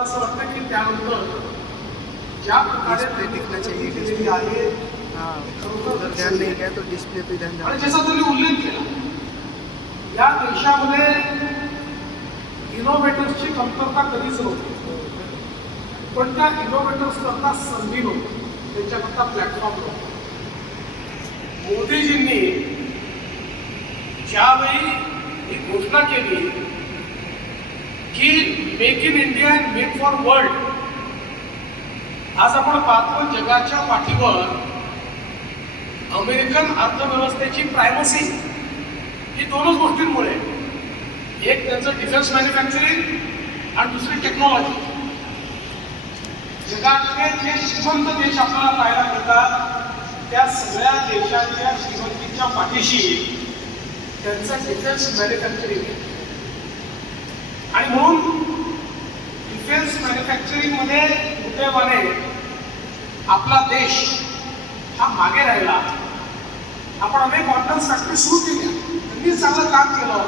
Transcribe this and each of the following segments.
असं वाटतं की त्यानंतर ज्या प्रकारे दिखना चाहिए डिस्प्ले आहे अगर ध्यान नहीं गया तो डिस्प्ले पे ध्यान आणि जाना। जसा तुम्ही उल्लेख केला, या देशामध्ये इनोव्हेटर्सची कमतरता कधीच नव्हती, पण त्या इनोव्हेटर्स करता संधी नव्हती, त्यांच्याकरता प्लॅटफॉर्म नव्हता। मोदीजींनी ज्यावेळी ही घोषणा केली की make in India and make for world, आज आपण पाहतो जगाच्या पाठीवर अमेरिकन अर्थव्यवस्थेची प्रायमसी ही दोनच गोष्टींमुळे, एक त्यांचं डिफेन्स मॅन्युफॅक्चरिंग आणि दुसरी टेक्नॉलॉजी। जगातले जे श्रीमंत देश आपल्याला पाहायला मिळतात त्या सगळ्या देशांच्या श्रीमंतीच्या पाठीशी त्यांचं डिफेन्स मॅन्युफॅक्चरिंग आहे। आणि म्हणून डिफेन्स मॅन्युफॅक्चरिंग मध्ये दुर्दैवाने आपला देश हा मागे राहिला। आपण अनेक ऑर्डन्स फॅक्टरी सुरू केल्या, त्यांनी चांगलं काम केलं,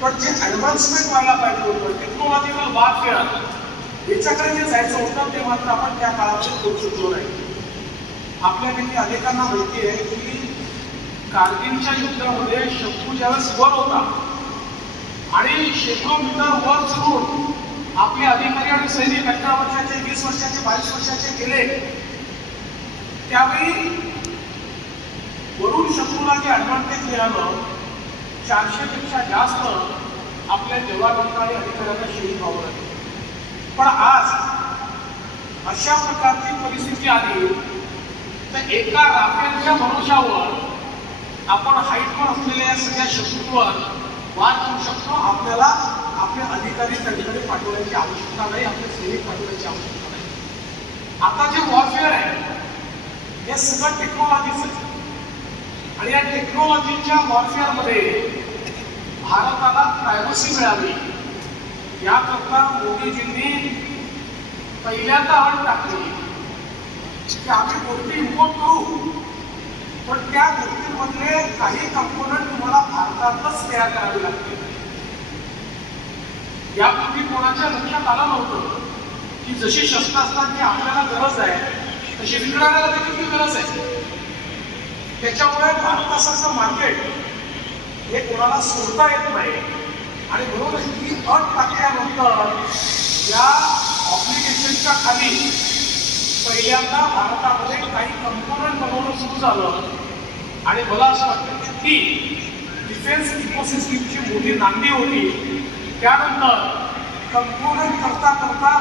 पण जे ॲडव्हान्समेंट व्हायला पाहिजे होतं, टेक्नॉलॉजिकल वारफेअर याच्याकडे जे जायचं होतं ते मात्र आपण त्या काळामध्ये करू शकलो नाही। आपल्यापैकी अनेकांना माहिती आहे की कारगिलच्या युद्धामध्ये शत्रू ज्यावेळेस वर होता आणि शेकडो मीटर वर चढून आपले अधिकारी आणि सैनिक 18 वर्षाचे, 20 वर्षाचे, 22 वर्षाचे गेले, त्यावेळी वरून शत्रूला जे ॲडव्हान्टेज मिळालं, 400 पेक्षा जास्त आपल्या जवानांना आणि अधिकाऱ्यांना शहीद व्हावं लागलं। पण आज अशा प्रकारची परिस्थिती आली तर एका राफेलच्या भरोशावर आपण हाईटवर असलेल्या या सगळ्या शत्रूवर वाद करू शकतो। आपल्याला आपले अधिकारी त्या ठिकाणी पाठवण्याची आवश्यकता नाही, आपले सैनिक पाठवण्याची आवश्यकता नाही। आता जे वॉरफेअर आहे हे सगळं टेक्नॉलॉजीचं आहे आणि या टेक्नॉलॉजीच्या वॉरफेअरमध्ये भारताला प्रायव्हसी मिळावी याकरता मोदीजींनी पहिल्यांदा अट टाकली की आम्ही गोष्टी इम्पोर्ट करू, पण त्या गोष्टींमधले काही कंपोनंट तुम्हाला भारतातच तयार करावे लागतील। यापूर्वी कोणाच्या लक्षात आलं नव्हतं की जशी शस्त्रास्त्रांची आपल्याला गरज आहे तशी विकणाऱ्याला देखील गरज आहे। त्याच्यामुळे भारतासारखं मार्केट हे कोणाला सोडता येत नाही आणि म्हणून ही अट टाकल्यानंतर या ऑब्लिगेशनच्या खाली पहिल्यांदा भारतामध्ये काही कंपोनंट बनवणं सुरू झालं आणि मला असं वाटतं की ती डिफेन्स इकोसिस्टीमची मोठी नांदी होती। त्यानंतर कंपोनंट करता करता